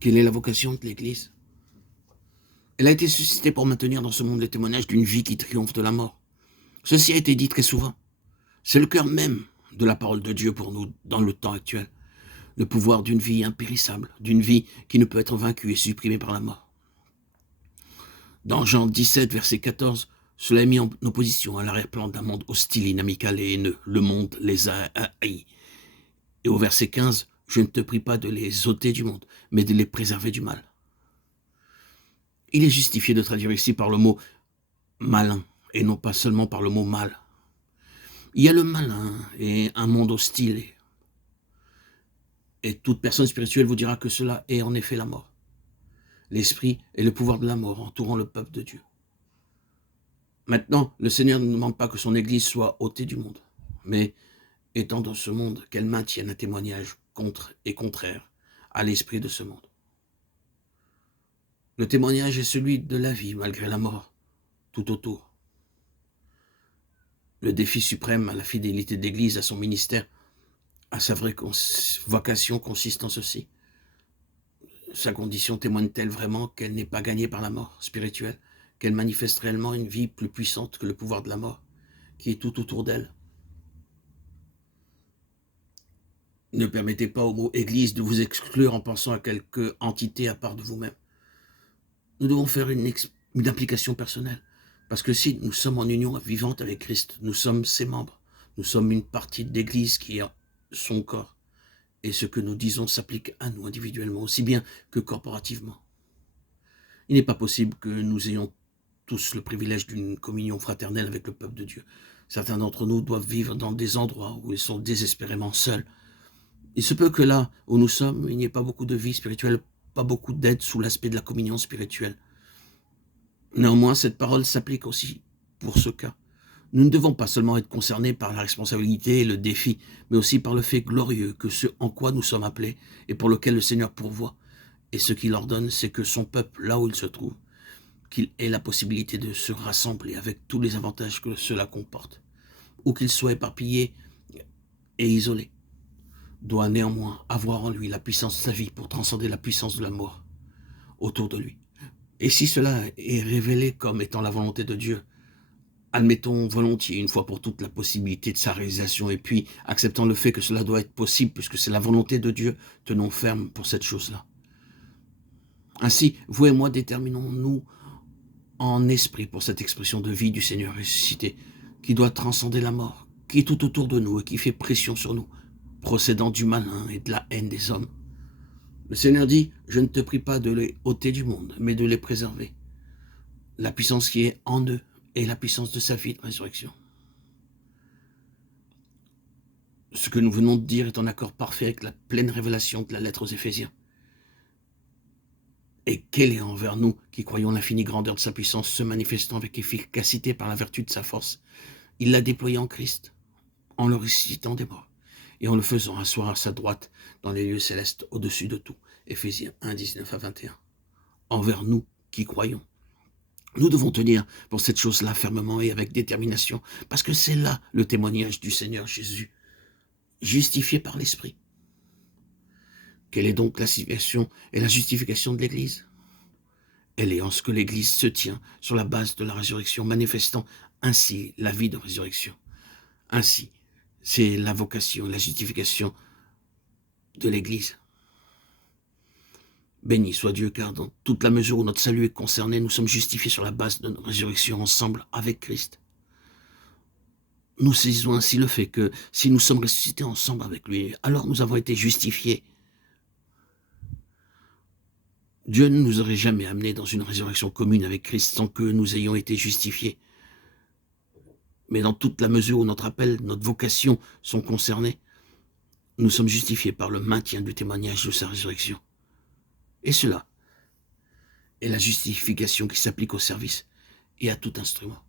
Quelle est la vocation de l'Église? Elle a été suscitée pour maintenir dans ce monde le témoignage d'une vie qui triomphe de la mort. Ceci a été dit très souvent. C'est le cœur même de la parole de Dieu pour nous dans le temps actuel. Le pouvoir d'une vie impérissable, d'une vie qui ne peut être vaincue et supprimée par la mort. Dans Jean 17, verset 14, cela est mis en opposition à l'arrière-plan d'un monde hostile, inamical et haineux. Le monde les a haïs. Et au verset 15, je ne te prie pas de les ôter du monde, mais de les préserver du mal. Il est justifié de traduire ici par le mot malin, et non pas seulement par le mot mal. Il y a le malin et un monde hostile. Et toute personne spirituelle vous dira que cela est en effet la mort. L'esprit et le pouvoir de la mort entourant le peuple de Dieu. Maintenant, le Seigneur ne demande pas que son Église soit ôtée du monde, mais étant dans ce monde, qu'elle maintienne un témoignage contre et contraire à l'esprit de ce monde. Le témoignage est celui de la vie malgré la mort, tout autour. Le défi suprême à la fidélité de l'Église, à son ministère, à sa vraie vocation consiste en ceci. Sa condition témoigne-t-elle vraiment qu'elle n'est pas gagnée par la mort spirituelle, qu'elle manifeste réellement une vie plus puissante que le pouvoir de la mort, qui est tout autour d'elle? Ne permettez pas au mot Église de vous exclure en pensant à quelque entité à part de vous-même. Nous devons faire une application personnelle, parce que si nous sommes en union vivante avec Christ, nous sommes ses membres, nous sommes une partie de l'Église qui est son corps, et ce que nous disons s'applique à nous individuellement, aussi bien que corporativement. Il n'est pas possible que nous ayons tous le privilège d'une communion fraternelle avec le peuple de Dieu. Certains d'entre nous doivent vivre dans des endroits où ils sont désespérément seuls. Il se peut que là où nous sommes, il n'y ait pas beaucoup de vie spirituelle, pas beaucoup d'aide sous l'aspect de la communion spirituelle. Néanmoins, cette parole s'applique aussi pour ce cas. Nous ne devons pas seulement être concernés par la responsabilité et le défi, mais aussi par le fait glorieux que ce en quoi nous sommes appelés et pour lequel le Seigneur pourvoit. Et ce qu'il ordonne, c'est que son peuple, là où il se trouve, qu'il ait la possibilité de se rassembler avec tous les avantages que cela comporte, ou qu'il soit éparpillé et isolé, doit néanmoins avoir en lui la puissance de sa vie pour transcender la puissance de la mort autour de lui. Et si cela est révélé comme étant la volonté de Dieu, admettons volontiers une fois pour toutes la possibilité de sa réalisation, et puis acceptant le fait que cela doit être possible puisque c'est la volonté de Dieu, tenons ferme pour cette chose-là. Ainsi, vous et moi déterminons-nous en esprit pour cette expression de vie du Seigneur ressuscité, qui doit transcender la mort, qui est tout autour de nous et qui fait pression sur nous, procédant du malin et de la haine des hommes. Le Seigneur dit, je ne te prie pas de les ôter du monde, mais de les préserver. La puissance qui est en eux est la puissance de sa vie de résurrection. Ce que nous venons de dire est en accord parfait avec la pleine révélation de la lettre aux Éphésiens. Et quelle est envers nous qui croyons l'infinie grandeur de sa puissance se manifestant avec efficacité par la vertu de sa force? Il l'a déployée en Christ, en le ressuscitant des morts, et en le faisant asseoir à sa droite dans les lieux célestes au-dessus de tout. Éphésiens 1, 19 à 21. Envers nous qui croyons. Nous devons tenir pour cette chose-là fermement et avec détermination, parce que c'est là le témoignage du Seigneur Jésus, justifié par l'Esprit. Quelle est donc la situation et la justification de l'Église? Elle est en ce que l'Église se tient sur la base de la résurrection, manifestant ainsi la vie de résurrection. Ainsi, c'est la vocation, la justification de l'Église. Béni soit Dieu, car dans toute la mesure où notre salut est concerné, nous sommes justifiés sur la base de notre résurrection ensemble avec Christ. Nous saisissons ainsi le fait que si nous sommes ressuscités ensemble avec lui, alors nous avons été justifiés. Dieu ne nous aurait jamais amenés dans une résurrection commune avec Christ sans que nous ayons été justifiés. Mais dans toute la mesure où notre appel, notre vocation sont concernés, nous sommes justifiés par le maintien du témoignage de sa résurrection. Et cela est la justification qui s'applique au service et à tout instrument.